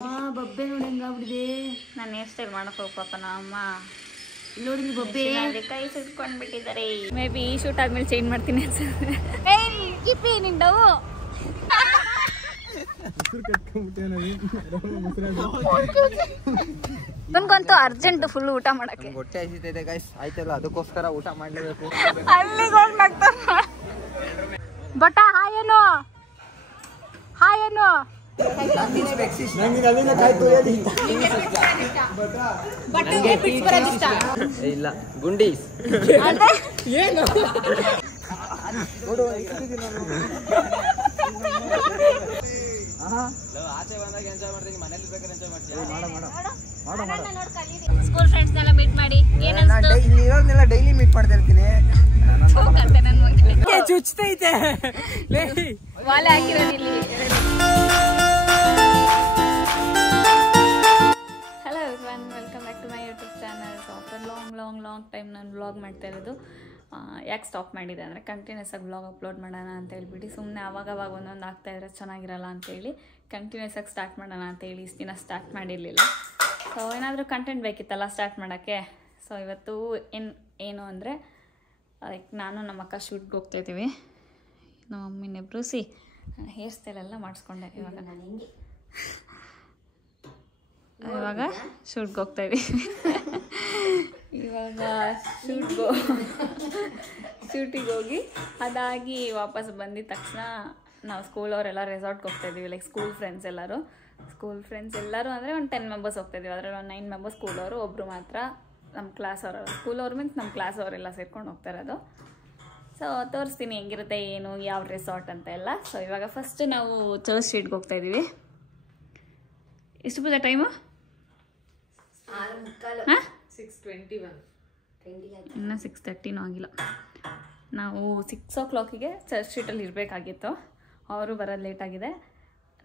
ಬಬ್ಬೆ ನೋಡಿ ಹೆಂಗಾಗ್ಬಿಟ್ಟಿದೆ. ನಾನು hair style ಮಾಡಕ್ಕೆ ಹೋಗಿ ಪಾಪ ನಮ್ಮ ನೋಡಿ ಬಬ್ಬೆ ಕೈ ಸುಟ್ಕೊಂಡ್ಬಿಟ್ಟಿದ್ದಾರೆ. ಮೇ ಬಿ ಈ ಶೂಟ್ ಆದ್ಮೇಲೆ ಚೇಂಜ್ ಮಾಡ್ತೀನಿ ಅನ್ಸುತ್ತೆ. ನಿಂಡವು ನನ್ಗಂತೂ ಅರ್ಜೆಂಟ್ ಫುಲ್ ಊಟ ಮಾಡಕ್ಕೆ ಹೊಟ್ಟೆ ಹಸಿತೈತೆ ಗೈಸ್. ಆಯ್ತಲ್ಲ ಅದಕ್ಕೋಸ್ಕರ ಊಟ ಮಾಡ್ಲೇಬೇಕು. ಅಲ್ಲಿಗೆ ಹೋಗಿ ನಗ್ತಾರ ಬಟ ಹಾಯೇನು ಹಾಯೇನು ಇಲ್ಲ ಗುಂಡೀಸ್ ಏನು ಆಚೆ ಬಂದಾಗ ಎಂಜಾಯ್ ಮಾಡ್ತೀನಿ, ಮನೇಲಿ ಬೇಕಾದ್ರೆ ಎಂಜಾಯ್ ಮಾಡ್ತೀನಿ. ಸ್ಕೂಲ್ ಫ್ರೆಂಡ್ಸ್ ನೆಲ್ಲ ಮೀಟ್ ಮಾಡಿ ಇರೋರ್ನೆಲ್ಲ ಡೈಲಿ ಮೀಟ್ ಮಾಡ್ತಾ ಇರ್ತೀನಿ. ಚುಚ್ಚತೈತೆ ವಾಲೆ ಹಾಕಿರೋದು ಇಲ್ಲಿ. Hello everyone, welcome back to my YouTube channel. After long time ನಾನು ವ್ಲಾಗ್ ಮಾಡ್ತಾ ಇರೋದು. ಯಾಕೆ ಸ್ಟಾಪ್ ಮಾಡಿದೆ ಅಂದರೆ ಕಂಟಿನ್ಯೂಸ್ ಆಗಿ ವ್ಲಾಗ್ ಅಪ್ಲೋಡ್ ಮಾಡೋಣ ಅಂತ ಹೇಳ್ಬಿಟ್ಟು ಸುಮ್ಮನೆ ಅವಾಗವಾಗ ಒಂದೊಂದು ಆಗ್ತಾಯಿದ್ರೆ ಚೆನ್ನಾಗಿರಲ್ಲ ಅಂತೇಳಿ ಕಂಟಿನ್ಯೂಸ್ ಆಗಿ ಸ್ಟಾರ್ಟ್ ಮಾಡೋಣ ಅಂತೇಳಿ ಇಷ್ಟು ದಿನ ಸ್ಟಾರ್ಟ್ ಮಾಡಿರಲಿಲ್ಲ. ಸೊ ಏನಾದರೂ ಕಂಟೆಂಟ್ ಬೇಕಿತ್ತಲ್ಲ ಸ್ಟಾರ್ಟ್ ಮಾಡೋಕ್ಕೆ. ಸೊ ಇವತ್ತು ಏನು ಅಂದರೆ ಲೈಕ್ ನಾನು ನಮ್ಮ ಅಕ್ಕ ಶೂಟ್ಗೆ ಹೋಗ್ತಾಯಿದ್ದೀವಿ. ನಮ್ಮ ಮಮ್ಮಿನ ಬ್ರೂಸಿ ಹೇರ್ ಸ್ಟೈಲೆಲ್ಲ ಮಾಡಿಸ್ಕೊಂಡೆ. ಇವಾಗ ಶೂಟ್ಗೆ ಹೋಗ್ತಾಯಿದ್ದೀವಿ. ಇವಾಗ ಶೂಟಿಗೆ ಹೋಗಿ ಅದಾಗಿ ವಾಪಸ್ ಬಂದಿದ ತಕ್ಷಣ ನಾವು ಸ್ಕೂಲವರೆಲ್ಲ ರೆಸಾರ್ಟ್ಗೆ ಹೋಗ್ತಾಯಿದ್ದೀವಿ. ಲೈಕ್ ಸ್ಕೂಲ್ ಫ್ರೆಂಡ್ಸ್ ಎಲ್ಲರೂ ಅಂದರೆ ಒಂದು 10 ಮೆಂಬರ್ಸ್ ಹೋಗ್ತಾಯಿದ್ದೀವಿ. ಅದರಲ್ಲಿ ಒಂದು 9 ಮೆಂಬರ್ಸ್ ಸ್ಕೂಲವರು, ಒಬ್ಬರು ಮಾತ್ರ ನಮ್ಮ ಕ್ಲಾಸವರು. ಸ್ಕೂಲವ್ರು ಮೀನ್ಸ್ ನಮ್ಮ ಕ್ಲಾಸವರೆಲ್ಲ ಸೇರ್ಕೊಂಡು ಹೋಗ್ತಾ ಇರೋದು. ಸೊ ತೋರಿಸ್ತೀನಿ ಹೆಂಗಿರುತ್ತೆ ಏನು ಯಾವ ರೆಸಾರ್ಟ್ ಅಂತ ಎಲ್ಲ. ಸೊ ಇವಾಗ ಫಸ್ಟ್ ನಾವು ಚರ್ಚ್ ಸ್ಟ್ರೀಟ್ಗೆ ಹೋಗ್ತಾಯಿದ್ದೀವಿ. ಎಷ್ಟು ಬಜೆ ಟೈಮು? 6:21. ಇನ್ನೂ 6:30 ಆಗಿಲ್ಲ. ನಾವು 6 o'clock ಚರ್ಚ್ ಸ್ಟ್ರೀಟಲ್ಲಿ ಇರಬೇಕಾಗಿತ್ತು. ಅವರು ಬರೋದು ಲೇಟಾಗಿದೆ.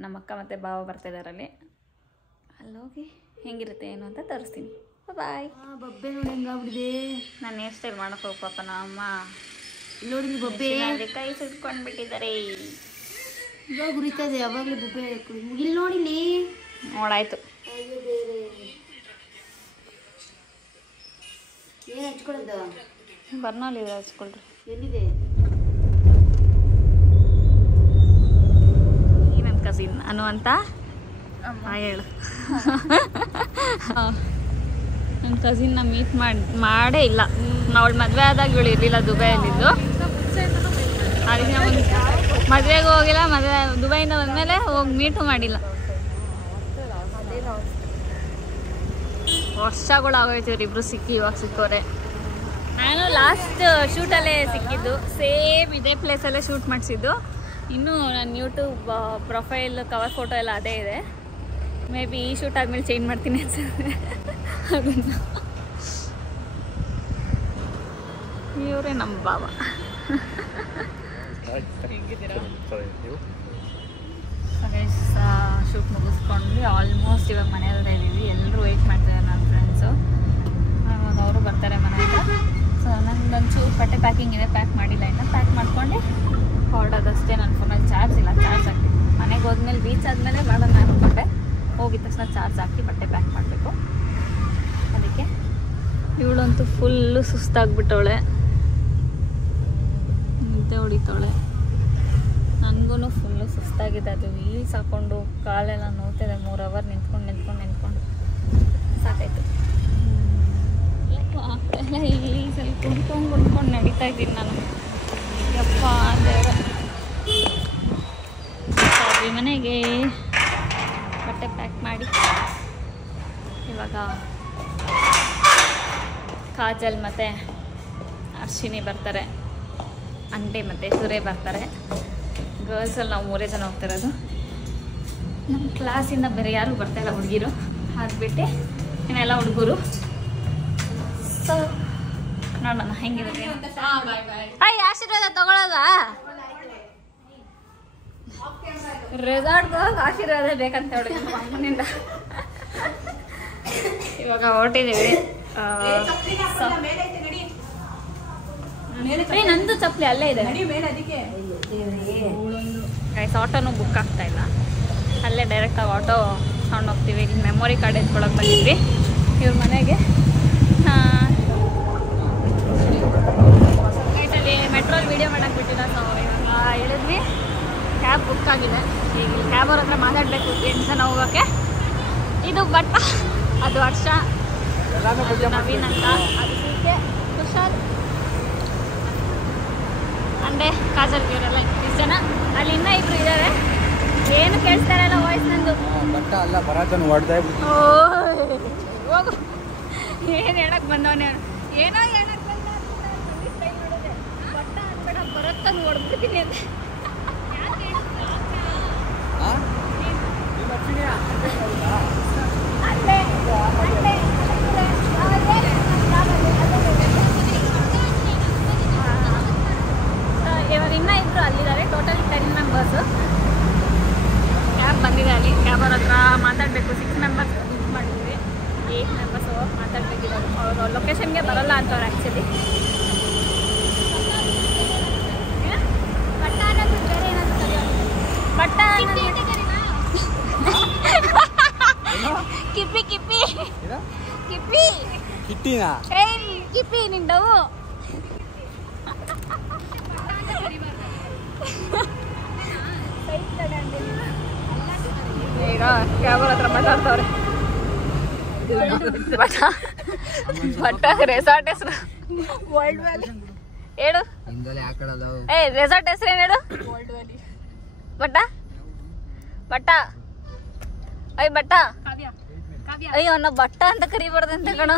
ನಮ್ಮ ಅಕ್ಕ ಮತ್ತು ಬಾವ ಬರ್ತಾಯಿದ್ದಾರಲ್ಲಿ. ಅಲ್ಲೋಗಿ ಹೆಂಗಿರುತ್ತೆ ಏನು ಅಂತ ತೋರಿಸ್ತೀನಿ. ಬಾಯ್. ಬಬ್ಬೆ ನೋಡಿ ಹೆಂಗಾಗ್ಬಿಟ್ಟಿದೆ. ನಾನು ಹೇರ್ ಸ್ಟೈಲ್ ಮಾಡೋಕ್ಕೆ ಹೋಗಿ ಪಾಪ ನಮ್ಮ ನೋಡಿ ಬಬ್ಬೆ ಕೈ ಸುಟ್ಕೊಂಡ್ಬಿಟ್ಟಿದ್ದಾರೆ. ಇವಾಗ ಉರಿತದೆ ಯಾವಾಗಲೂ ಬಬ್ಬೆ. ಇಲ್ಲಿ ನೋಡಿಲಿ ನೋಡಾಯ್ತು. ಏನು ಹಚ್ಕೊಳ್ಳೋದು? ಬರ್ನಲ್ಲಿ ಇದೆ, ಹಚ್ಕೊಳ್ರಿ. ಎಲ್ಲಿದೆ? ಈ ನನ್ನ ಕಸಿನ್ ಅನು ಅಂತ ಹೇಳು. ನನ್ನ ಕಸಿನ್ನ ಮೀಟ್ ಮಾಡೇ ಇಲ್ಲ. ಅವಳು ಮದುವೆ ಆದಾಗ ಇವಳು ಇರಲಿಲ್ಲ, ದುಬೈಯಲ್ಲಿದ್ದು. ಅದಕ್ಕೆ ನಾವು ಮದುವೆಗೆ ಹೋಗಿಲ್ಲ. ದುಬೈಯಿಂದ ಬಂದಮೇಲೆ ಹೋಗಿ ಮೀಟು ಮಾಡಿಲ್ಲ. ವರ್ಷಗಳು ಆಗೋಯ್ತು ಇಬ್ಬರು ಸಿಕ್ಕಿ. ಇವಾಗ ಸಿಕ್ಕೋರೆ. ನಾನು ಲಾಸ್ಟ್ ಶೂಟಲ್ಲೇ ಸಿಕ್ಕಿದ್ದು. ಸೇಮ್ ಇದೇ ಪ್ಲೇಸಲ್ಲೇ ಶೂಟ್ ಮಾಡಿಸಿದ್ದು. ಇನ್ನೂ ನನ್ನ ಯೂಟ್ಯೂಬ್ ಪ್ರೊಫೈಲ್ ಕವರ್ ಫೋಟೋ ಎಲ್ಲ ಅದೇ ಇದೆ. ಮೇ ಬಿ ಈ ಶೂಟ್ ಆದಮೇಲೆ ಚೇಂಜ್ ಮಾಡ್ತೀನಿ ಅನ್ಸುತ್ತೆ. ಅದನ್ನು ಇವರೇ ನಮ್ಮ ಬಾವ. ಶೂಟ್ ಮುಗಿಸ್ಕೊಂಡು ಆಲ್ಮೋಸ್ಟ್ ಇವಾಗ ಮನೆಯಲ್ಲೇ ಇದ್ದೀವಿ. ಎಲ್ಲರೂ ವೆಯ್ಟ್ ಮಾಡ್ತಿದ್ದಾರೆ ನನ್ನ ಫ್ರೆಂಡ್ಸು. ಇವಾಗ ಅವರು ಬರ್ತಾರೆ ಮನೆ ಹತ್ರ. ಸೊ ನಂದೊಂಚೂರು ಬಟ್ಟೆ ಪ್ಯಾಕಿಂಗ್ ಇದೆ, ಪ್ಯಾಕ್ ಮಾಡಿಲ್ಲ ಇನ್ನು. ಪ್ಯಾಕ್ ಮಾಡ್ಕೊಂಡು ಹೊರಡೋದಷ್ಟೇ. ನನ್ನ ಫೋನಲ್ಲಿ ಚಾರ್ಜ್ ಇಲ್ಲ, ಚಾರ್ಜ್ ಹಾಕಿ ಮನೆಗೆ ಹೋದ್ಮೇಲೆ ರೀಚ್ ಆದಮೇಲೆ ಮಾಡೋಣ ಅಂದ್ಕೊಂಡೆ. ಹೋಗಿದ ತಕ್ಷಣ ಚಾರ್ಜ್ ಹಾಕಿ ಬಟ್ಟೆ ಪ್ಯಾಕ್ ಮಾಡಬೇಕು. ಅದಕ್ಕೆ ಇವಳಂತೂ ಫುಲ್ಲು ಸುಸ್ತಾಗ್ಬಿಟ್ಟವಳೆ, ನಿದ್ದೆ ಹೊಡಿತಾವಳೆ. ನನಗೂ ಫುಲ್ಲು ಸುಸ್ತಾಗಿದೆ. ಅದು ವೀಲ್ಸ್ ಹಾಕ್ಕೊಂಡು ಕಾಲೆಲ್ಲ ನೋವ್ತಿದೆ. 3 ಅವರ್ ನಿಂತ್ಕೊಂಡು ಸಾಕಾಯ್ತು. ಎಲ್ಲ ಇಲ್ಲಿ ಸ್ವಲ್ಪ ಕುಡ್ಕೊಂಡು ನಡೀತಾ ಇದ್ದೀನಿ ನಾನು. ಯಪ್ಪ ದೇವ್ರ. ಮನೆಗೆ ಬಟ್ಟೆ ಪ್ಯಾಕ್ ಮಾಡಿ ಇವಾಗ ಕಾಜಲ್ ಮತ್ತು ಅರ್ಶಿನಿ ಬರ್ತಾರೆ, ಅಂಟೆ ಮತ್ತು ಸುರೇ ಬರ್ತಾರೆ. ಗರ್ಲ್ಸಲ್ಲಿ ನಾವು 3 ಜನ ಹೋಗ್ತಿರೋದು. ನಮ್ಮ ಕ್ಲಾಸಿಂದ ಬೇರೆ ಯಾರು ಬರ್ತಾಯಿಲ್ಲ ಹುಡುಗಿರು. ಹಾಕ್ಬಿಟ್ಟು ಇನ್ನೆಲ್ಲ ಹುಡುಗರು. ಸೊ ನೋಡೋಣ ಹೆಂಗಿರುತ್ತೆ. ಆಶೀರ್ವಾದ ತಗೊಳ್ಳೋದ? ರೆಸಾರ್ಟ್ಗೆ ಹೋಗಿ ಆಶೀರ್ವಾದ ಬೇಕಂತ ಹೇಳಿ ಅಮ್ಮನಿಂದ. ಇವಾಗ ಹೊರಟಿದ್ದೀವಿ. ನಂದು ಚಪ್ಪಲಿ ಅಲ್ಲೇ ಇದೆ. ಆಟೋನು ಬುಕ್ ಆಗ್ತಾ ಇಲ್ಲ. ಅಲ್ಲೇ ಡೈರೆಕ್ಟಾಗಿ ಆಟೋ ತಗೊಂಡು ಹೋಗ್ತೀವಿ. ಇಲ್ಲಿ ಮೆಮೊರಿ ಕಾರ್ಡ್ ಎತ್ಕೊಳಕ್ಕೆ ಬಂದಿದ್ವಿ ಇವ್ರ ಮನೆಗೆ. ನೈಟಲ್ಲಿ ಮೆಟ್ರೋಲ್ ವೀಡಿಯೋ ಮಾಡೋಕ್ಕೆ ಬಿಟ್ಟಿಲ್ಲ. ಸೊ ಇವಾಗ ಹೇಳಿದ್ವಿ ಕ್ಯಾಬ್ ಬುಕ್ ಆಗಿದೆ. ಈಗ ಕ್ಯಾಬ್ ಅವ್ರ ಹತ್ರ ಮಾತಾಡಬೇಕು 8 ಜನ ಹೋಗೋಕ್ಕೆ. ಇದು ಬಟ್ ಅದು ವರ್ಷ, ಅದು ನವೀನ್ ಅಂತ, ಅದು ಸೀಕೆ, ಕುಶಾಲ್ ಅಂಡೆ ಕಾಜಲ್ ಇವರೆಲ್ಲ 20 ಜನ. ಅಲ್ಲಿ ಇನ್ನೂ ಇಬ್ರು ಇದ್ದಾರೆ. ಏನು ಕೇಳಿಸ್ತಾ ಇರಲ್ಲ ವಾಯ್ಸ್ ನಂದು. ಹೋಗು, ಏನು ಹೇಳಕ್ ಬಂದವನೇ, ಏನೋ ಹೇಳಕ್ ಬಂದ ಬಟ್ಟ ಅನ್ಬೇಡ ಬರುತ್ತ ನೋಡ್ಬಿಡ್ತೀನಿ ಅಂತ. ಇವಾಗ ಇನ್ನೂ ಇಬ್ರು ಅಲ್ಲಿದ್ದಾರೆ. Total 10 members. ಕ್ಯಾಬ್ ಬಂದಿದೆ. ಅಲ್ಲಿ ಕ್ಯಾಬ್ ಅವ್ರ ಹತ್ರ ಮಾತಾಡಬೇಕು. 6 ಮೆಂಬರ್ಸ್ ಬುಕ್ ಮಾಡಿದ್ವಿ. 8 ಮೆಂಬರ್ಸ್ ಹೋಗಿ ಮಾತಾಡಬೇಕಿದ್ರು. ಅವರು ಲೊಕೇಶನ್ಗೆ ಬರಲ್ಲ ಅಂತವ್ರು ಆ್ಯಕ್ಚುಲಿ. ಬಟ್ಟ ಅನ್ನೋದು ಬೇರೆ ಏನಾದ್ರು ಕರೆಯೋದು. ಬಟ್ಟ ಕಿಪ್ಪಿ ಕಿಪ್ಪಿ ಕಿಪ್ಪಿ ಕಿಟ್ಟಿನಾ? ಏಯ್ ಕಿಪ್ಪಿ ನಿಂದವು. ಈಗ ಕ್ಯಾಬ್ ಹತ್ರ ಮಾತಾಡ್ತವ್ರೆ. ಬಟ್ಟ ರೆಸಾರ್ಟ್ ಹೆಸರು ವರ್ಲ್ಡ್ ವ್ಯಾಲಿ ಹೇಳು. ಏ ರೆಸಾರ್ಟ್ ಹೆಸರು ಏನು ಹೇಳು? ಬಟ್ಟ ಬಟ್ಟ ಅಯ್ಯ ಬಟ್ಟ ಅಯ್ಯೋ ಅನ್ನೋ ಬಟ್ಟ ಅಂತ ಕರಿಬಾರ್ದಂತ ಕಣೋ.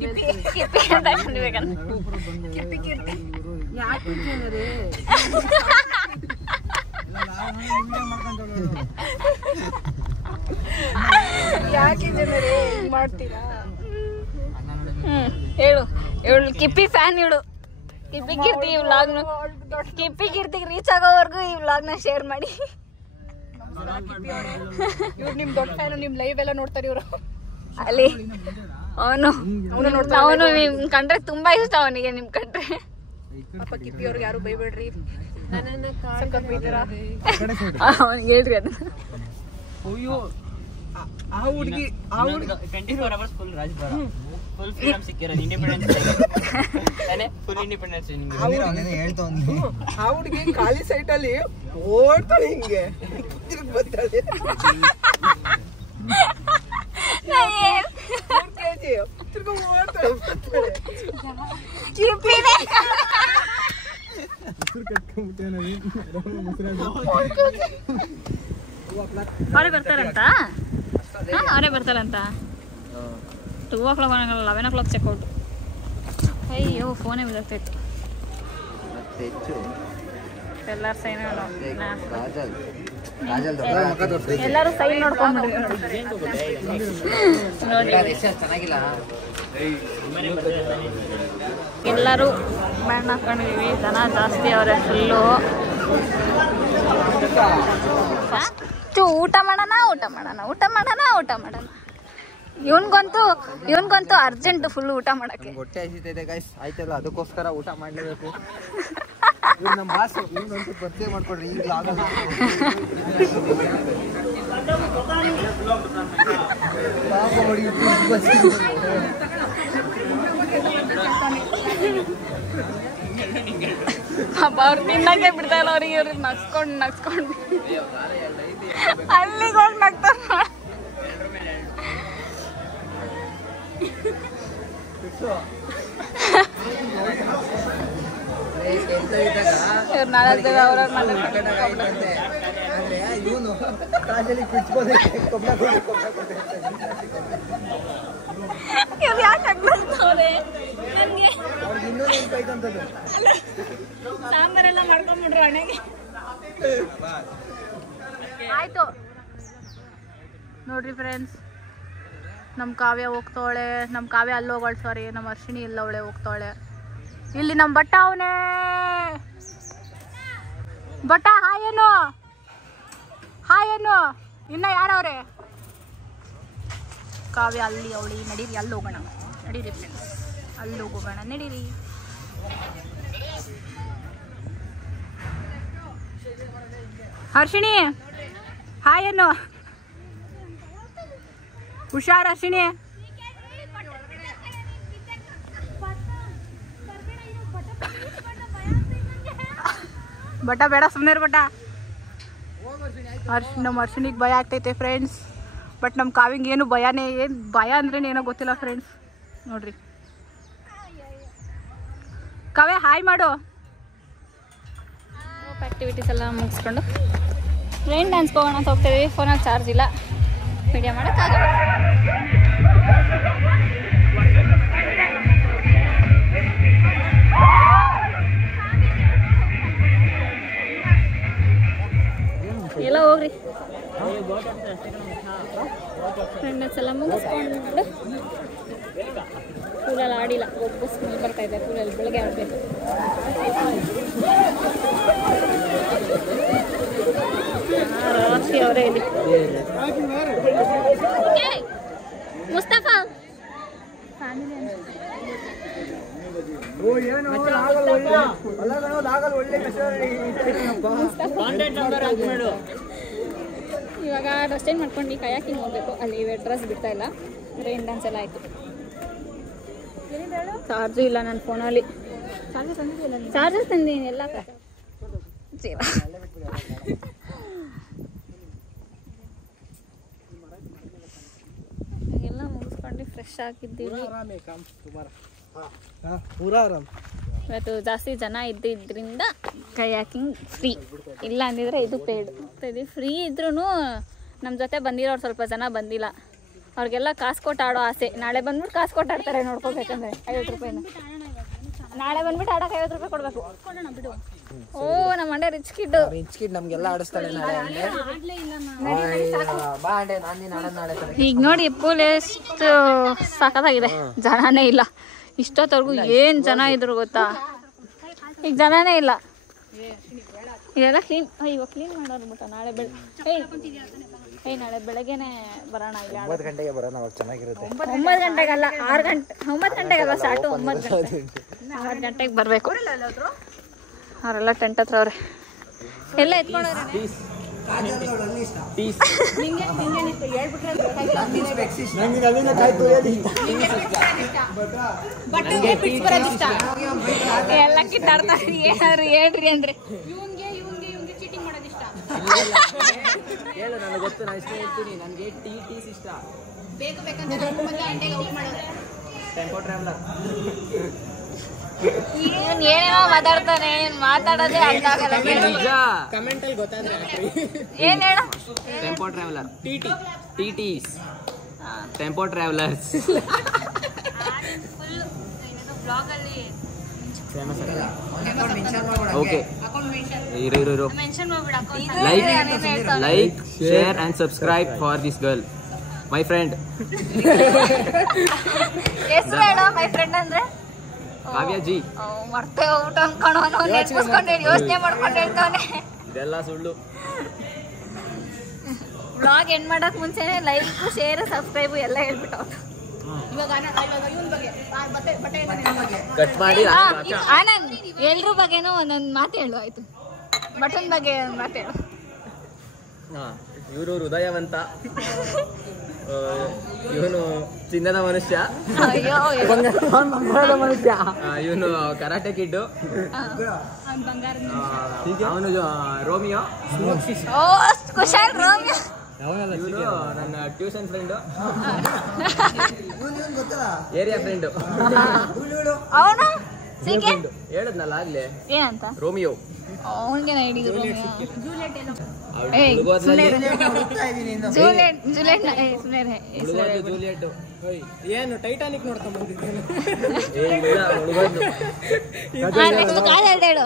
ಕಿಪ್ಪಿ ಅಂತ ಕರಿಬೇಕಂತ. ಹೇಳು ಹೇಳು. ಕಿಪ್ಪಿ ಫ್ಯಾನ್ ಹೇಳು. ಕಿಪ್ಪಿ ಕೀರ್ತಿ ಈ ವ್ಲಾಗ್ನ, ಕಿಪ್ಪಿ ಕೀರ್ತಿಗೆ ರೀಚ್ ಆಗೋವರೆಗೂ ಈ ವ್ಲಾಗ್ನ ಶೇರ್ ಮಾಡಿ. ಇವ್ರು ನಿಮ್ ದೊಡ್ಡ ಫ್ಯಾನು. ನಿಮ್ ಲೈವ್ ಎಲ್ಲ ನೋಡ್ತಾರೆ ಇವರು. ಅಲ್ಲಿ ಅವನು ನಿಮ್ ಕಂಡ್ರೆ ತುಂಬಾ ಇಷ್ಟ ಅವನಿಗೆ. ನಿಮ್ ಕಂಡ್ರೆ ಪಾಪ ಕಿಪ್ಪಿ ಅವ್ರಿಗೆ ಯಾರು ಬೈಬೇಡ್ರಿ. ಅವನಿಗೆ ಹೇಳ್ರಿ ಅದನ್ನ. ಆ ಹುಡುಗಿ 24 hours ಫುಲ್ ರಾಜ್ಭರ, ಫುಲ್ ಫ್ರೀಡಮ್ ಸಿಕ್ಕಿರೋದು. Independence full independence. ಆ ಹುಡುಗಿ ಖಾಲಿ ಸೈಟ್ ಅಲ್ಲಿ ಓಡ್ತಾಳೆ, ಹಿಂಗೆ ತಿರುಗಿ ಬರ್ತಾಳೆ. ತಿರ್ಗ ಓಡ್ತಾಳೆ ಬರ್ತಾಳೆ. ಅವರೇ ಬರ್ತಾರಂತ. ಅವರೇ ಬರ್ತಾರಂತ. 2 o'clock 11 o'clock ಚೆಕ್ಔಟ್. ಅಯ್ಯೋ ಫೋನೇ ಬಿದ್ದಾಗ್ತಾಯಿತ್ತು. ಎಲ್ಲರೂ ಸೈನ್ ಎಲ್ಲರೂ ಸೈನ್ ನೋಡ್ಕೊಂಡ್ಬಿಡ್ರಿ. ಎಲ್ಲರೂ ಬ್ಯಾಂಡ್ ಹಾಕೊಂಡಿದೀವಿ. ಜನ ಜಾಸ್ತಿ ಅವರೇ ಫುಲ್ಲು. ಊಟ ಮಾಡೋಣ ಊಟ ಮಾಡೋಣ ಊಟ ಮಾಡೋಣ ಊಟ ಮಾಡೋಣ. ಇವನ್ಗಂತೂ ಅರ್ಜೆಂಟ್ ಫುಲ್ ಊಟ ಮಾಡಕ್ಕೆ. ಹೊಟ್ಟೆ ಹಸಿತೈತೆ ಗೈಸ್. ಆಯ್ತಲ್ಲ, ಅದಕ್ಕೋಸ್ಕರ ಊಟ ಮಾಡಲೇಬೇಕು. ನಮ್ಮ ಬಾಸ್ ಇವ್ನಂತೂ ಪರಿಚಯ ಮಾಡ್ಕೊಡ್ರಿ. ಈಗ ಆಗಲ್ಲ. ಅವ್ರು ತಿನ್ನಕ್ಕೆ ಬಿಡ್ತಾ ಇಲ್ಲ. ಅವ್ರಿಗೆ ಇವ್ರಿಗೆ ನಗ್ಸ್ಕೊಂಡು ಅಲ್ಲಿಗೆ ಹೋಗಿ ನಗ್ತಾರ. ಇವ್ರು ನಾಳೆ ಅವ್ರ ಇವ್ರು ಯಾಕೆ ಆಗ್ತಾರೆ ನನಗೆ. ಸಾಂಬಾರೆಲ್ಲ ಮಾಡ್ಕೊಂಡ್ಬಿಡ್ರು ಹಣೆಗೆ. ಆಯ್ತು ನೋಡ್ರಿ ಫ್ರೆಂಡ್ಸ್, ನಮ್ಮ ಕಾವ್ಯ ಹೋಗ್ತಾವಳೆ. ನಮ್ಮ ಕಾವ್ಯ ಅಲ್ಲಿ ಹೋಗೋಳು, ಸಾರಿ ನಮ್ಮ ಅರ್ಶಿಣಿ ಇಲ್ಲ ಅವಳೆ ಹೋಗ್ತಾವಳೆ. ಇಲ್ಲಿ ನಮ್ಮ ಬಟ್ಟ ಅವನೇ. ಬಟ್ಟ ಹಾಯೇನು ಹಾಯೇನು. ಇನ್ನ ಯಾರವ್ರೆ? ಕಾವ್ಯ ಅಲ್ಲಿ ಅವಳಿ. ನಡೀರಿ ಅಲ್ಲಿ ಹೋಗೋಣ. ನಡೀರಿ ಫ್ರೆಂಡ್ಸ್, ಅಲ್ಲಿ ಹೋಗೋಣ. ನಡೀರಿ. ಹರ್ಷಿಣಿ ಹಾಯೇನು. ಹುಷಾರ್ ಅರ್ಶಿಣಿ. ಬಟ ಬೇಡ ಸುಮ್ಮನೆ ಬಟ. ನಮ್ಮ ಅರ್ಶಿಣಿಗೆ ಭಯ ಆಗ್ತೈತೆ ಫ್ರೆಂಡ್ಸ್. ಬಟ್ ನಮ್ಮ ಕಾವಿಂಗ್ ಏನು ಭಯನೇ, ಏನು ಭಯ ಅಂದ್ರೇನು ಏನೋ ಗೊತ್ತಿಲ್ಲ ಫ್ರೆಂಡ್ಸ್. ನೋಡ್ರಿ ಕಾವ್ಯ ಹಾಯ್ ಮಾಡು. ಆ್ಯಕ್ಟಿವಿಟೀಸ್ ಎಲ್ಲ ಮುಗಿಸ್ಕೊಂಡು ರೈನ್ ಡ್ಯಾನ್ಸ್ಗೆ ಹೋಗೋಣ ಅಂತ ಹೋಗ್ತಾಯಿದ್ದೀವಿ. ಫೋನಲ್ಲಿ ಚಾರ್ಜ್ ಇಲ್ಲ, ವಿಡಿಯೋ ಮಾಡೋಕ್ಕಾಗಲ್ಲ. ಎಲ್ಲ ಹೋಗ್ರಿ ಫ್ರೆಂಡ್ಸ್ ಎಲ್ಲ ಮುಗಿಸ್ಕೊಂಡು ಪೂಲಲ್ಲಿ ಆಡಿಲ್ಲ. ಒಬ್ಬ ಸ್ಮೆಲ್ ಬರ್ತಾ ಇದೆ ಪೂಲಲ್ಲಿ. ಬೆಳಗ್ಗೆ ಆಡಬೇಕು. ಅವರೇ ಇಲ್ಲಿ ಮುಸ್ತಫಾ ಇವಾಗ ಡ್ರೆಸ್ ಚೇಂಜ್ ಮಾಡ್ಕೊಂಡು ಕಯಾಕಿಂಗ್ ಹೋಗ್ಬೇಕು. ಅಲ್ಲಿ ಡ್ರೆಸ್ ಬಿಡ್ತಾ ಇಲ್ಲ. ರೈನ್ ಡ್ಯಾನ್ಸ್ ಎಲ್ಲ ಆಯಿತು. ಚಾರ್ಜು ಇಲ್ಲ ನನ್ನ ಫೋನಲ್ಲಿ. ಚಾರ್ಜರ್ ತಂದೀನಿ ಎಲ್ಲ ಎಲ್ಲ ಮುಗಿಸ್ಕೊಂಡು ಫ್ರೆಶ್ ಆಗಿದ್ದೀವಿ. ಇವತ್ತು ಜಾಸ್ತಿ ಜನ ಇದ್ದಿದ್ದರಿಂದ ಕಯಾಕಿಂಗ್ ಫ್ರೀ, ಇಲ್ಲ ಅಂದಿದ್ರೆ ಇದು ಪೇಯ್ಡ್. ಫ್ರೀ ಇದ್ರೂ ನಮ್ಮ ಜೊತೆ ಬಂದಿರೋರು ಸ್ವಲ್ಪ ಜನ ಬಂದಿಲ್ಲ. ಅವ್ರಿಗೆಲ್ಲ ಕಾಸು ಕೊಟ್ಟು ಆಡೋ ಆಸೆ. ನಾಳೆ ಬಂದ್ಬಿಟ್ಟು ಕಾಸು ಕೊಟ್ಟು ಆಡ್ತಾರೆ ನೋಡ್ಕೋಬೇಕಂದ್ರೆ 50 ರೂಪಾಯಿನ. ನಾಳೆ ಬಂದ್ಬಿಟ್ಟು ಆಡೋಕೆ 50 ರೂಪಾಯಿ ಕೊಡಬೇಕು. ಬಿಡು. ಓ ನಮ್ಮ ಮಂಡ್ಯ ರಿಚ್ ಕಿಡ್ ನಮ್ಗೆಲ್ಲ ಆಡಿಸ್ತಾಳೆ. ಈಗ ನೋಡಿ ಪೂಲ್ ಎಷ್ಟು ಸಖತ್ತಾಗಿದೆ. ಜನನೇ ಇಲ್ಲ. ಇಷ್ಟೊತ್ತವರೆಗೂ ಏನು ಜನ ಇದ್ರು ಗೊತ್ತಾ, ಈಗ ಜನನೇ ಇಲ್ಲ. ಇದೆಲ್ಲ ಕ್ಲೀನ್. ಇವಾಗ ಕ್ಲೀನ್ ಮಾಡೋದು ಬಿಟ್ಟ. ನಾಳೆ ನಾಳೆ ಬೆಳಗ್ಗೆನೆ ಬರೋಣ. 9 ಗಂಟೆಗೆ ಬರೋಣ, ಅವಾಗ ಚೆನ್ನಾಗಿರುತ್ತೆ. 9 ಗಂಟೆಗಲ್ಲ, 6 ಗಂಟೆ. 9 ಗಂಟೆಗಲ್ಲ ಸ್ಟಾರ್ಟು. 9 ಗಂಟೆಗೆ ಬರಬೇಕು. ಅವರೆಲ್ಲ ಟೆಂಟ್ ಹತ್ರ ಅವ್ರೆ. ಎಲ್ಲ ಎತ್ಕೊಂಡವ್ರೆ. ಎಲ್ಲ ಕಿತ್ತಾಡ್ತಾರೆ. ಏನಾದ್ರು ಹೇಳ್ರಿ ಅಂದ್ರೆ ನನಗೆ ಗೊತ್ತು, ನಾನು ಇಷ್ಟ ಹೇಳ್ತೀನಿ. ನನಗೆ ಟೀಸ್ ಇಷ್ಟ. ಟೆಂಪೋ ಟ್ರಾವೆಲರ್ ಏನೇನೋ ಮಾತಾಡ್ತಾನೆ. ಮಾತಾಡೋದೇ ಅರ್ಥ ಆಗಲ್ಲ. ಕಮೆಂಟ್ ಅಲ್ಲಿ ಗೊತ್ತಾದ್ರೆ ಏನ್ ಹೇಳು. ಟೆಂಪೋ ಟ್ರಾವೆಲರ್ ಟಿಟಿಸ್ ಟೆಂಪೋ ಟ್ರಾವೆಲರ್ಸ್ ಓಕೆ. ಇರು like share and subscribe for this girl, my friend. ಹೆಸರು ಹೇಳೋ. ಮೈ ಫ್ರೆಂಡ್ ಅಂದ್ರೆ ಕಾವ್ಯ ಜಿ. ಮರ್ತೆ ಊಟ ಅನ್ಕೊಂಡು ನೆನ್ಪಿಸ್ಕೊಂಡು ಯೋಚನೆ ಮಾಡ್ಕೊಂಡು ಹೇಳ್ತಾನೆ. ಇದೆಲ್ಲ ಸುಳ್ಳು. ವ್ಲಾಗ್ ಎಂಡ್ ಮಾಡಕ್ ಮುಂಚೆನೆ ಲೈಕ್ ಶೇರ್ ಸಬ್ಸ್ಕ್ರೈಬ್ ಎಲ್ಲ ಹೇಳ್ಬಿಟ್ಟು ಕಟ್ ಮಾಡಿ. ಆನಂದ್ ಎಲ್ರ ಬಗ್ಗೆನೂ ಒಂದೊಂದು ಮಾತು ಹೇಳು. ಆಯ್ತು, ಬಟನ್ ಬಗ್ಗೆ ಮಾತು ಹೇಳು. ಇವರು ಹೃದಯವಂತ, ಇವನು ಚಿನ್ನದ ಮನುಷ್ಯ, ಇವನು ಕರಾಟೆ ಕಿಡ್ಡು, ಅವನು ರೋಮಿಯೋ, ಕುಶಾಲ್ ರೋಮಿಯೋ, ಇವನು ನನ್ನ ಟ್ಯೂಷನ್ ಫ್ರೆಂಡು, ಏರಿಯಾ ಫ್ರೆಂಡು, ಅವನು ಹೇಳದ್ನಲ್ಲ ಆಗ್ಲೇ ಏನಂತ ರೋಮಿಯೋ. ಅವನಿಗೆ ಜೂಲಿಯಟ್ ಏನು ಟೈಟಾನಿಕ್ ನೋಡ್ಕೊಂಡ್ ಬಂದಿದ್ದೇನೆ. ಹೇಳು.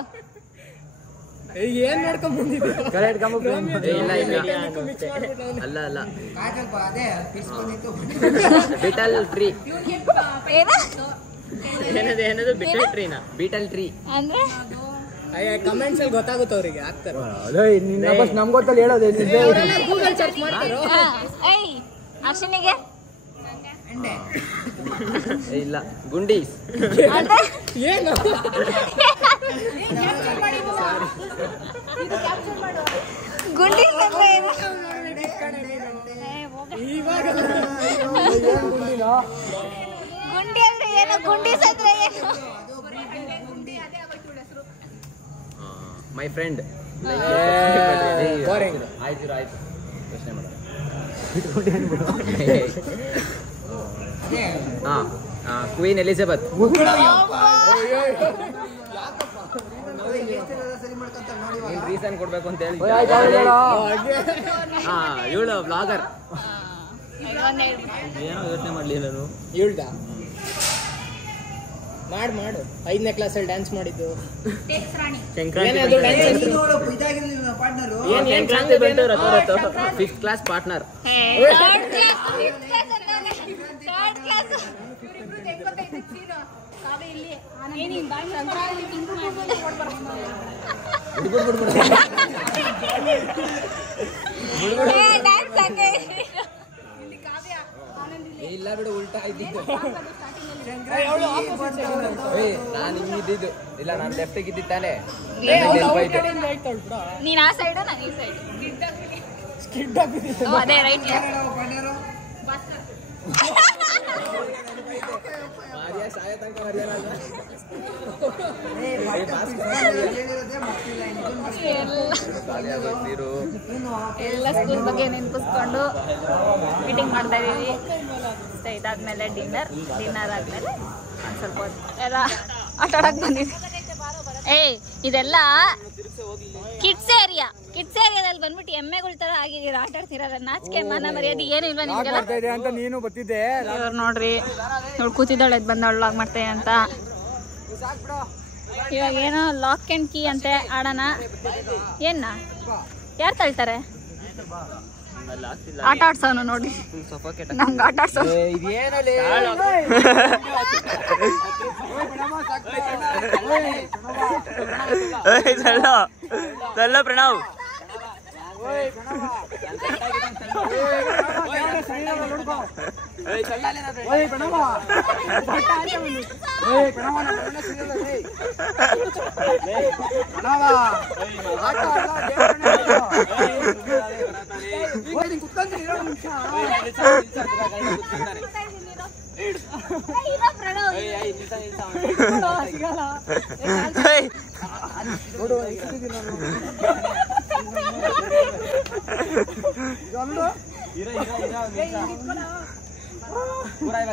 ಏನ್ ನೋಡ್ಕೊಂಡ್ ಬಂದಿದ್ದೆ? ಅಲ್ಲ ಅಲ್ಲ, ಬಿಟಲ್ ಟ್ರೀ. ಏನದು ಬಿಟಲ್ ಟ್ರೀನಾ? ಬಿಟಲ್ ಟ್ರೀ ಅಂದ್ರೆ ಕಮೆಂಟ್ಸ್ ಅಲ್ಲಿ ಗೊತ್ತಾಗುತ್ತೆ ಅವ್ರಿಗೆ, ಆಗ್ತಾರೆ. ನಮ್ ಗೊತ್ತಲ್ಲ ಹೇಳೋದು. ಗೂಗಲ್ ಸರ್ಚ್ ಮಾಡ್ತಾರೋ. ಅರ್ಶನಿಗೆ ಇಲ್ಲ, ಗುಂಡೀಸ್. ಏನು ಗುಂಡೀಸ್ ಅಂದ್ರೆ ಏನು? ಇವಾಗ ಗುಂಡಿ ಅಂದ್ರೆ ಏನು? ಗುಂಡಿ ಸದ್ರೆ ಏನು? ಮೈ ಫ್ರೆಂಡ್ ಆಯ್ತು ಪ್ರಶ್ನೆ ಮಾಡ ಕ್ವೀನ್ ಎಲಿಜಬೆತ್. ರೀಸನ್ ಕೊಡ್ಬೇಕು ಅಂತ ಹೇಳಿ ಇವಳು ಬ್ಲಾಗರ್. ಏನೋ ಯೋಚನೆ ಮಾಡ್ಲಿಲ್ಲ ನಾನು. ಹೇಳ್ದ ಮಾಡು 5ನೇ ಕ್ಲಾಸಲ್ಲಿ ಡ್ಯಾನ್ಸ್ ಮಾಡಿದ್ದು. Fifth class partner. ಇಲ್ಲ ಬಿಡು, ಉಲ್ಟಾ ಇದ್ದಿದ್ದು. ನಾನು ಹಿಂಗಿದ್ದು ಇಲ್ಲ, ನಾನು ಲೆಫ್ಟಿಗೆ ಇದ್ದಿದ್ದಾನೆ. ನೀನ್ ಆ ಸೈಡ್ ನಾನು ಈ ಸೈಡ್. ಅದೇ ರೈಟ್. ಎಲ್ಲ ಸ್ಕೂಲ್ ಬಗ್ಗೆ ನೆನಪಿಸ್ಕೊಂಡು ಮೀಟಿಂಗ್ ಮಾಡ್ತಾ ಇದೀವಿ. ಇದಾದ್ಮೇಲೆ ಡಿನ್ನರ್ ಆದ್ಮೇಲೆ ಒಂದು ಸ್ವಲ್ಪ ಎಲ್ಲ ಆಟ ಆಡಕ್ ಬಂದಿದ್ವಿ. ಇದೆಲ್ಲ ಕಿಡ್ಸ್ ಏರಿಯಾದಲ್ಲಿ ಬಂದ್ಬಿಟ್ಟು ಎಮ್ಮೆಗಳ ತರ ಆಗಿದ್ದೀರಾ, ಆಟ ಆಡ್ತಿರೋದ. ನಾಚಿಕೆ ಮಾನ ಮರ್ಯಾದೆ ಏನು ಇಲ್ವಾ ನಿಮ್ಗೆಲ್ಲ ಅಂತ ನೀನು ಬರ್ತಿದ್ದೆ. ಇವ್ರು ನೋಡ್ರಿ, ಇವಳು ಕೂತಿದ್ದಾಳೆ, ಎದ್ದು ಬಂದವಳು ಲಾಗ್ ಮಾಡ್ತೇನೆ ಅಂತ. ಇವಾಗ ಏನೋ ಲಾಕ್ ಅಂಡ್ ಕೀ ಅಂತೆ, ಆಡೋಣ. ಏನ ಯಾರು ತಳ್ತಾರೆ? ಆಟ ಆಡ್ಸೋನು ನೋಡಿ, ನಂಗೆ ಆಟ ಆಡ್ಸೋ. ಪ್ರಣವ್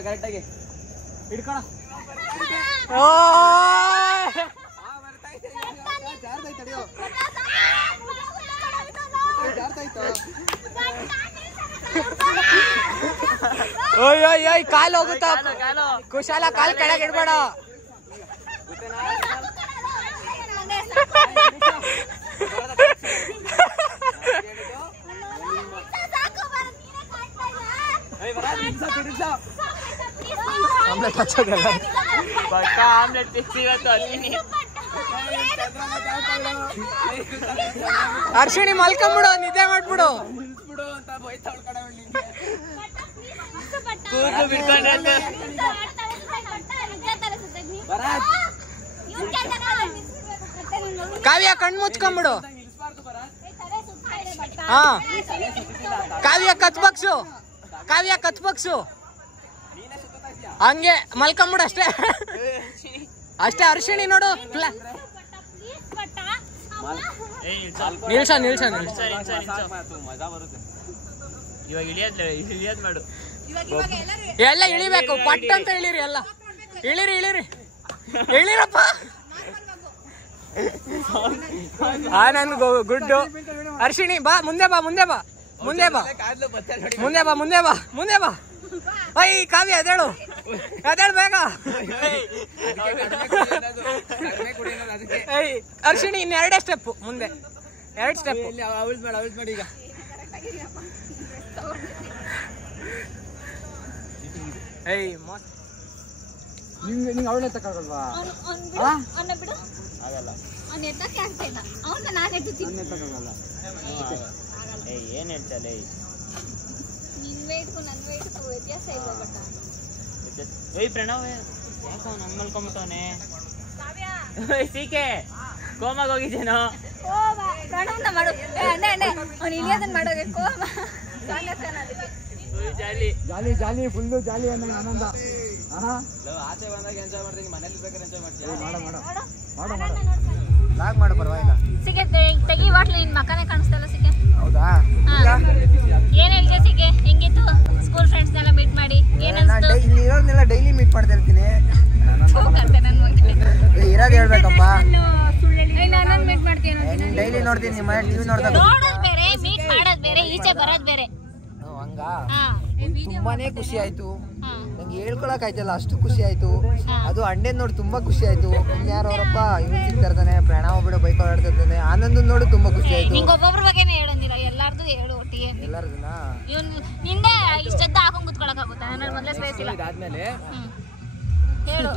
ಕರೆಕ್ಟಾಗಿ ಹಿಡ್ಕೋಣ. ಕಾಲು ಹೋಗುತ್ತ, ಕುಶಾಲ ಕಾಲ್ ಕೆಳಗೆ ಇಡ್ಬೇಡ. ಅರ್ಶಿಣಿ ಮಲ್ಕೊಂಬಿಡು, ನಿದ್ದೆ ಮಾಡ್ಬಿಡು. ಕಾವ್ಯ ಕಣ್ ಮುಚ್ಕೊಂಬಿಡು. ಹಾ, ಕಾವ್ಯ ಕತ್ಬಕ್ಸು, ಹಂಗೆ ಮಲ್ಕೊಂಬಿಡು ಅಷ್ಟೇ. ಅರ್ಶಿಣಿ ನೋಡು. ನಿಲ್ಸ ಇವಾಗ ಇಳಿಯೋದ್ ಮಾಡು. ಎಲ್ಲ ಇಳಿಬೇಕು, ಪಟ್ ಅಂತ ಇಳಿರಿ. ಎಲ್ಲ ಇಳಿರಪ್ಪ. ನನ್ಗೆ ಗುಡ್ಡು. ಅರ್ಶಿಣಿ ಬಾ, ಮುಂದೆ ಬಾ. ಕಾವ್ಯ ಎದೇಳು ಬೇಗ. ಅರ್ಶಿಣಿ ಇನ್ನೆರಡೇ ಸ್ಟೆಪ್ ಮುಂದೆ, 2 ಸ್ಟೆಪ್. ಅವಳ್ ಮಾಡಿ ಈಗ. ನಿಂಗೆ ಅವಳೇ ತಕ್ಕಾಗಲ್ವಾ? ಏನ್ ಹೇಳ್ತಲ್ಲ ಪ್ರಣವ್, ಯಾಕೋ ನನ್ ಮಲ್ಕೊಂಬಿಟ್ಟವನೆ. ಸೀಕೆ ಕೋಮಾಗ ಹೋಗಿದ್ದೇನೋ. ಪ್ರಣವ್ನ ಮಾಡು, ಅವ್ನು ಇಳಿಯೋದನ್ನ ಮಾಡೋಗೆ ಕೋಮ. ಜಾಲಿ ಜಾಲಿ ಫುಲ್ಲು ಜಾಲಿ ಅನ್ನೋ ಆನಂದ. ಆಚೆ ಬಂದಾಗ ಎಂಜಾಯ್ ಮಾಡ್ತೀನಿ, ಮನೇಲಿ ಬೇಕಾದ್ರೆ ಎಂಜಾಯ್ ಮಾಡ್ತೀನಿ. ಲಾಗ್ ಮಾಡು ಪರವಾಗಿಲ್ಲ. ಸಿಗೆ ತೆಗಿ ಬಾಟ್ಲಿ, ನಿನ್ ಮಕ್ಕನೇ ಕಾಣಿಸ್ತಲ್ಲ ಸಿಗೆ. ಹೌದಾ? ಏನ್ ಹೇಳ್ತೀಯ ಸಿಗೆ? ಹೆಂಗಿತ್ತು ಸ್ಕೂಲ್ ಫ್ರೆಂಡ್ಸ್ ನೆಲ್ಲ ಮೀಟ್ ಮಾಡಿ? ಏನ್ ಅನ್ಸ್ತು? ಇಲ್ಲಿ ಇರೋರ್ನೆಲ್ಲ ಡೈಲಿ ಮೀಟ್ ಮಾಡ್ತಾ ಇರ್ತೀನಿ. ಇರೋದು ಹೇಳ್ಬೇಕಪ್ಪ. ನಾನು ಮೀಟ್ ಮಾಡ್ತೀನಿ, ಡೈಲಿ ನೋಡ್ತೀನಿ, ನಿಮ್ಮ ಮನೆ ಟಿವಿ ನೋಡ್ದಾಗ. ನೋಡೋದ್ ಬೇರೆ, ಮೀಟ್ ಮಾಡೋದ್ ಬೇರೆ, ಈಚೆ ಬರೋದ್ ಬೇರೆ. ಹಂಗ ತುಂಬಾನೇ ಖುಷಿ ಆಯ್ತು. ನಂಗೆ ಹೇಳ್ಕೊಳಕ್ ಆಯ್ತಲ್ಲ, ಅಷ್ಟು ಖುಷಿ ಆಯ್ತು. ಅದು ಅಣ್ಣನ್ ನೋಡಿ ತುಂಬಾ ಖುಷಿ ಆಯ್ತು. ಯಾರು ಅವರಪ್ಪ ಇವ್ನು ಸಿಗ್ತಾ ಇರ್ತಾನೆ, ಪ್ರಣಾಮ ಬಿಡು ಬೈಕ್ ಓಡಾಡ್ತಾ ಇರ್ತಾನೆ, ಆನಂದ್ ನೋಡಿ ತುಂಬಾ ಖುಷಿ ಆಯ್ತು. ನಿಂಗೆ ಒಬ್ಬೊಬ್ರ ಬಗ್ಗೆನೇ ಹೇಳೋದಿಲ್ಲ, ಎಲ್ಲಾರ್ದು ಹೇಳು ಒಟ್ಟಿಗೆ. ಎಲ್ಲಾರ್ದನ್ನ ಇವ್ನು ನಿಂದೆ ಇಷ್ಟದ್ದ ಹಾಕೊಂಡ್ ಕುತ್ಕೊಳಕ್ ಆಗುತ್ತಾ? ನನ್ನ ಮೊದಲೇ ಸ್ಪೇಸ್ ಇಲ್ಲ. ಆದ್ಮೇಲೆ ಹೇಳು.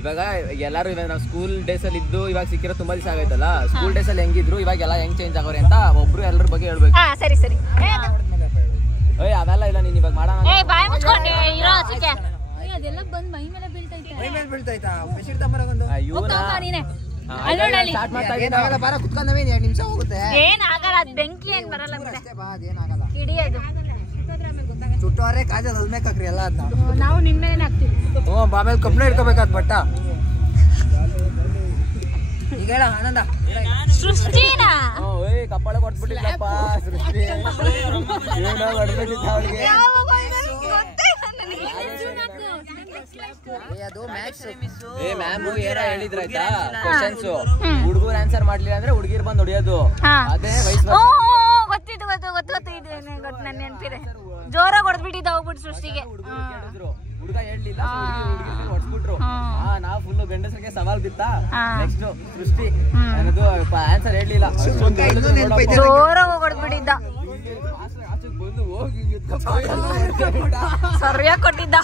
ಇವಾಗ ಎಲ್ಲಾರು ಇವಾಗ ನಾವು ಸ್ಕೂಲ್ ಡೇಸ್ ಅಲ್ಲಿ ಇದ್ದು ಇವಾಗ ಸಿಕ್ಕಿರೋ ತುಂಬಾ ದಿವಸ ಆಗೈತಲ್ಲ. ಸ್ಕೂಲ್ ಡೇಸ್ ಅಲ್ಲಿ ಹೆಂಗಿದ್ರು ಇವಾಗ ಎಲ್ಲ ಹೆಂಗ್ ಚೇಂಜ್ ಆಗೋರೆ ಅಂತ ಒಬ್ರು ಎಲ್ಲರ ಬಗ್ಗೆ ಹೇಳ್ಬೇಕು. ಸರಿ ಸರಿ. ಅವೆಲ್ಲ ಇಲ್ಲ, ನೀನ್ ಇವಾಗ ಮಾಡೋಣ. ಬಾಯ್ ಮುಚ್ಕೊಂಡು ಇರೋ ಸಿಕ್ಕೆ. ಅದೆಲ್ಲ ಬಂದ್ ಮೈ ಮೇಲೆ ಬೀಳ್ತೈತೆ. ಮೈ ಮೇಲೆ ಬೀಳ್ತೈತಾ? ಬೆಡ್ಶೀಟ್ ತಗೊಂಬರೋಗೊಂದು. ನೀನೆ ಸ್ಟಾರ್ಟ್ ಮಾಡ್ತಾ ಏನಾಗಲ್ಲ, ಬಾರ ಕುತ್ಕೊಂಡವೇ 2 ನಿಮಿಷ ಹೋಗುತ್ತೆ. ಏನ್ ಆಗಲ್ಲ, ಅದ್ ಬೆಂಕಿ ಏನ್ ಬರಲ್ಲ ಬಿಡ. ಅಷ್ಟೇ ಬಾ, ಅದೇನಾಗಲ್ಲ. ಹಿಡಿಯೋದು ಚುಟ್ಟೋರೆ ಕಾಜಲ್ ಹೊಲ್ಮೇಕಾಕ್ರಿ ಎಲ್ಲ ಅದನ್ನ. ನಾವು ನಿನ್ ಮೇಲೆ ಹಾಕ್ತಿವಿ. ಆಮೇಲೆ ಕಬ್ಬಣ ಇಟ್ಕೋಬೇಕಾದ್ ಬಟ್ಟ. ಈಗ ಹೇಳ ಆನಂದ. ಸೃಷ್ಟಿನ ಕಪ್ಪಳ ಕೊಟ್ಬಿಟ್ಟಿಲ್ಲಪ್ಪ ಸೃಷ್ಟಿ. ಏನೋ ಹೊಡ್ಬಿಟ್ಟಿತ್ತು ಅವ್ಳಿಗೆ. ಅದು ಮ್ಯಾಥ್ಸ್. ಮ್ಯಾಮ್ ಏನ ಹೇಳಿದ್ರ ಆಯ್ತಾ ಕ್ವಶನ್ಸ್, ಹುಡುಗರು ಆನ್ಸರ್ ಮಾಡ್ಲಿಲ್ಲ ಅಂದ್ರೆ ಹುಡುಗಿರ್ ಬಂದ್ ಹೊಡಿಯೋದು. ಅದೇ ಗೊತ್ತಿತ್ತು ನನ್ನ ನೆನಪಿದೆ. ಜೋರಾಗಿ ಹೊಡೆದ್ಬಿಟ್ಟಿದ್ದ ಹೋಗ್ಬಿಟ್ಟು ಸೃಷ್ಟಿಗೆ. ಹುಡುಗ ಹೇಳ್ಲಿಲ್ಲ, ಹೊಡ್ಸ್ಬಿಟ್ರು. ನಾವು ಫುಲ್ ಗಂಡಸರಿಗೆ ಸವಾಲ್ ಬಿತ್ತಾ. ನೆಕ್ಸ್ಟ್ ಸೃಷ್ಟಿ ಅನ್ನೋದು ಆನ್ಸರ್ ಹೇಳ್ಲಿಲ್ಲ, ಜೋರಾಗಿ ಹೊಡೆದ್ಬಿಟ್ಟಿದ್ದ. ಬಂದು ಹೋಗಿ ಸರಿಯಾಗಿ ಕೊಟ್ಟಿದ್ದ.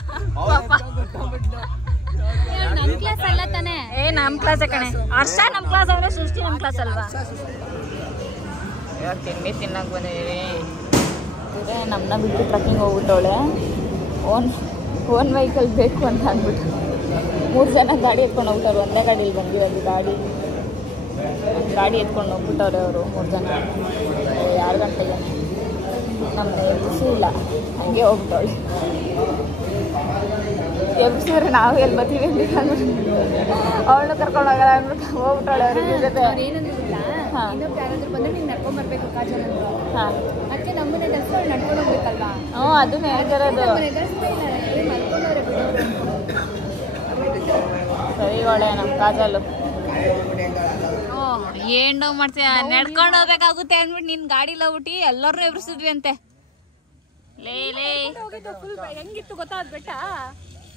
ನಮ್ ಕ್ಲಾಸ್ ಅಲ್ಲ ತಾನೆ? ನಮ್ ಕ್ಲಾಸ್ ಕಣೆ. ಹರ್ಷ ನಮ್ ಕ್ಲಾಸ್ ಅಂದ್ರೆ ಸೃಷ್ಟಿ ನಮ್ ಕ್ಲಾಸ್ ಅಲ್ವಾ? ಇವಾಗ ತಿಂಡಿ ತಿನ್ನಕ್ ಬಂದಿದೀವಿ. ನಮ್ಮನ್ನ ಬಿಟ್ಟು ಟ್ರಕ್ಕಿಂಗ್ ಹೋಗ್ಬಿಟ್ಟವಳೆ. ಓನ್ ವೆಹಿಕಲ್ ಬೇಕು ಅಂತ ಅಂದ್ಬಿಟ್ಟು 3 ಜನ ಗಾಡಿ ಎತ್ಕೊಂಡು ಹೋಗ್ತಾರೆ. ಒಂದೇ ಗಾಡೀಲಿ ಬಂದಿರೋದು. ಗಾಡಿ ಎತ್ಕೊಂಡು ಹೋಗ್ಬಿಟ್ಟವ್ರೆ ಅವರು 3 ಜನ. 2 ಗಂಟೆಗೆ ನಮ್ಮನ್ನ ಎಬ್ಬಿಸೂ ಇಲ್ಲ, ಹಂಗೆ ಹೋಗ್ಬಿಟ್ಟವಳೆ. ಎಬ್ಸಿದ್ರೆ ನಾವು ಎಲ್ಲಿ ಬರ್ತೀವಿ ಅಂದ್ಬಿಟ್ಟು ಅವಳನ್ನ ಕರ್ಕೊಂಡು ಹೋಗಲ್ಲ ಅಂದ್ಬಿಟ್ಟು ಹೋಗ್ಬಿಟ್ಟವಳೆ ಅವ್ರಿಗೆ ಜೊತೆ. ಅದನ್ನ ಹೇಳ್ತಿರೋದು. ಸರಿ ಒಳ್ಳೆ ನಮ್ಮ ಕಾಜಲು ಏನು ಮಾಡ್ತೀಯ, ನಡ್ಕೊಂಡು ಹೋಗ್ಬೇಕಾಗುತ್ತೆ ಅಂದ್ಬಿಟ್ಟು ನಿನ್ ಗಾಡಿಲಿ ಹೋಗ್ಬಿಟ್ಟು ಎಲ್ಲರನ್ನೂ ಎಬ್ರಿಸಿದ್ವಿ ಅಂತೆ. ಹೆಂಗಿತ್ತು ಗೊತ್ತಾ ಬೆಟ್ಟ?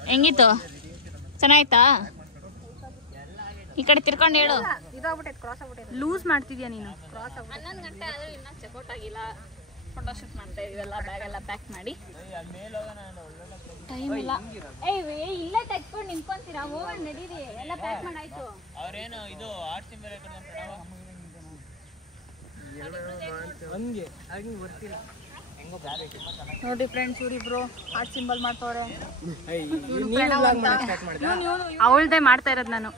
ಹೆಂಗಿತ್ತು? ಚೆನ್ನಾಯ್ತಾ? ಈ ಕಡೆ ತಿರ್ಕೊಂಡು ಹೇಳು. ಲೂಸ್ ಮಾಡ್ತಿದ್ಯಾ ನೀನು? 11 ಗಂಟೆ ಆದ್ರೂ ಇನ್ನೂ ಚೆಕ್ಔಟ್ ಆಗಿಲ್ಲ. ಫೋಟೋಶೂಟ್ ಮಾಡ್ತಾ ಇದೀವಲ್ಲ, ಬ್ಯಾಗ್ ಎಲ್ಲ ಪ್ಯಾಕ್ ಮಾಡಿ. ಟೈಮ್ ಇಲ್ಲ. ಇಲ್ಲೇ ತೆಗ್ಕೊಂಡು ನಿಂತ್ಕೊಂತೀರಾ? ಹೋಗೋಣ ನಡೀರಿ, ಎಲ್ಲ ಪ್ಯಾಕ್ ಮಾಡಾಯ್ತು. ನೋಡಿ ಫ್ರೆಂಡ್ಸ್, ಇವ್ರಿಬ್ರು ಹಾರ್ಟ್ ಸಿಂಬಲ್ ಮಾಡ್ತವ್ರೆ. ಅವಳದೇ ಮಾಡ್ತಾ ಇರೋದು ನಾನು.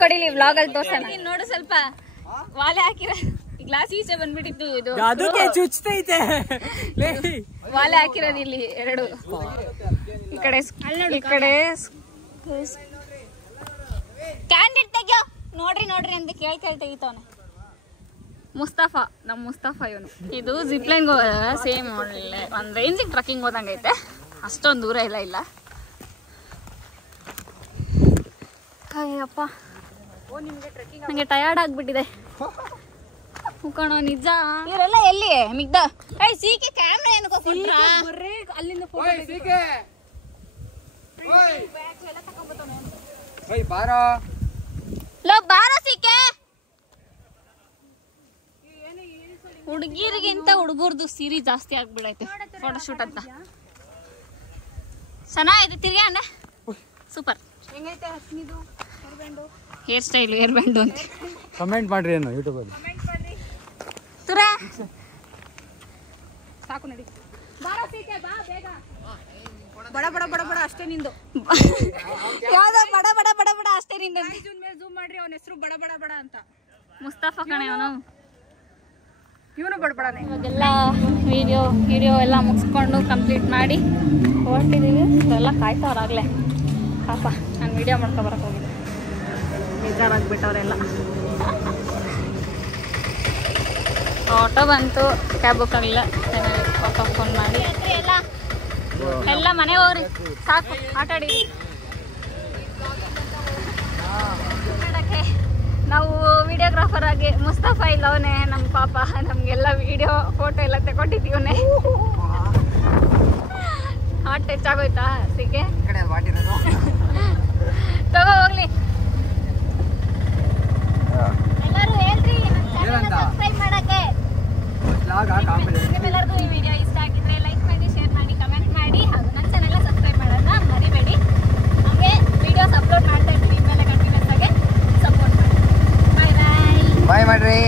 ಕೊಡಿಲಿ ವ್ಲಾಗ್ ಅಲ್ಲಿ ತೋರ್ಸೋಣ. ನೋಡು ಸ್ವಲ್ಪ ವಾಲೆ ಹಾಕಿರ ಗ್ಲಾಸ್ ಈಚೆ ಬಂದ್ಬಿಟ್ಟಿತ್ತು. ಇದು ಅದಕ್ಕೆ ಚುಚ್ತೈತೆ. ವಾಲೆ ಹಾಕಿರೋದು ಇಲ್ಲಿ 2. ಈ ಕಡೆ ಕ್ಯಾಂಡಿಡ್ ತೆಗಿಯೋ. ನೋಡ್ರಿ ಅಂತ ಕೇಳ್ ತೆಗಿತಾವನೆ. ಮುಸ್ತಫಾ, ನಮ್ಮ ಮುಸ್ತಫಾ ಇವನು. ಇದು ಜಿಪ್ಲೈನ್ ಸೇಮ್ ಒಳ್ಳೆ ಒಂದು ರೇಂಜಿಗೆ ಟ್ರಕ್ಕಿಂಗ್ ಹೋದಂಗೈತೆ. ಅಷ್ಟೊಂದು ದೂರ ಇಲ್ಲ. ಅಯ್ಯಪ್ಪ, ನನಗೆ ಟಯರ್ಡ್ ಆಗ್ಬಿಟ್ಟಿದೆ. ಮುಖಾಣ ನಿಜ. ಇವರೆಲ್ಲ ಎಲ್ಲಿ ಮಿಗ್ದ? ಸೀಕೆ ಕ್ಯಾಮ್ರಾ ಏನಕ್ಕೆ ಕೊಟ್ರಾ? ಅಲ್ಲಿಂದ ಬಾರೋ ಸೀಕೆ. ಹುಡುಗಿರಿಗಿಂತ ಹುಡುಗರ್ದು ಸೀರೆ ಜಾಸ್ತಿ ಆಗ್ಬಿಡೈತೆ ಫೋಟೋಶೂಟ್ ಅಂತ. ಚೆನ್ನಾಗಿದೆ. ತಿರ್ಗಿ ಅಣ್ಣ super. Hair style hair band ಅಂತ ಕಮೆಂಟ್ ಮಾಡ್ರಿ. ಏನು ಯೂಟ್ಯೂಬ್ ಅಲ್ಲಿ ತುರ ಸಾಕು ನಡಿ. ಬಡ ಅಷ್ಟೇ ನಿಂದು. ಯಾವ್ದೋ ಬಡ ಅಷ್ಟೇ ನಿಂದು. ಝೂಮ್ ಮಾಡ್ರಿ, ಅವನ ಹೆಸರು ಬಡ ಅಂತ. ಮುಸ್ತಫಾ ಕಣೆ ಅವನು. ಇವನು ಬಡ್ಬಡನೆ. ಇವಾಗೆಲ್ಲ ವಿಡಿಯೋ ಎಲ್ಲ ಮುಗಿಸ್ಕೊಂಡು ಕಂಪ್ಲೀಟ್ ಮಾಡಿ ಹೊರಟಿದ್ದೀವಿ. ಎಲ್ಲ ಕಾಯ್ತವ್ರಾಗಲೇ ಪಾಪ. ನಾನು ವಿಡಿಯೋ ಮಾಡ್ಕೊಬರಕ್ಕೆ ಹೋಗಿದ್ದೆ, ಬೇಜಾರಾಗ್ಬಿಟ್ಟವರೆಲ್ಲ. ಆಟೋ ಬಂತು, ಕ್ಯಾಬ್ ಬುಕ್ ಆಗಲಿಲ್ಲ. ಪಾಪ ಫೋನ್ ಮಾಡಿ ಎಲ್ಲ ಮನೆಗೆ ಹೋಗ್ರಿ, ಸಾಕು ಆಟ ಆಡಿ. ನಾವು ವಿಡಿಯೋಗ್ರಾಫರ್ ಆಗಿ ಮುಸ್ತಫಾ ಇಲ್ಲ, ಅವನೇ ನಮ್ಮ ಪಾಪ. ನಮಗೆಲ್ಲ ವಿಡಿಯೋ ಫೋಟೋ ಎಲ್ಲ ತಗೊಂಡಿದ್ದೀವನೇ. ಹಾಟ್ ಟಚ್ ಆಗೋಯ್ತಾ ಸಿಕ್ಕೆ ತಗೋ ಹೋಗ್ಲಿ. ಎಲ್ಲರೂ ಹೇಳ್ರಿ ಸಬ್ಸ್ಕ್ರೈಬ್ ಮಾಡಕ್ಕೆ. ನಿಮ್ಮೆಲ್ಲರಿಗೂ ಈ ವಿಡಿಯೋ ಇಷ್ಟ ಆಗಿದ್ರೆ ಲೈಕ್ ಮಾಡಿ, ಶೇರ್ ಮಾಡಿ, ಕಮೆಂಟ್ ಮಾಡಿ, ಹಾಗೂ ನನ್ನ ಚಾನೆಲ್ ಸಬ್ಸ್ಕ್ರೈಬ್ ಮಾಡೋದನ್ನ ಮರಿಬೇಡಿ. ಹಾಗೆ ವಿಡಿಯೋಸ್ ಅಪ್ಲೋಡ್ ಮಾಡ್ತಾ ಇರ್ತೀನಿ, ಇನ್ಮೇಲೆ ಕಂಟಿನ್ಯೂಸ್ ಆಗಿ ಸಪೋರ್ಟ್ ಮಾಡಿ. ಬಾಯ್ ಬಾಯ್. ಬಾಯ್ ಮಾಡ್ರಿ.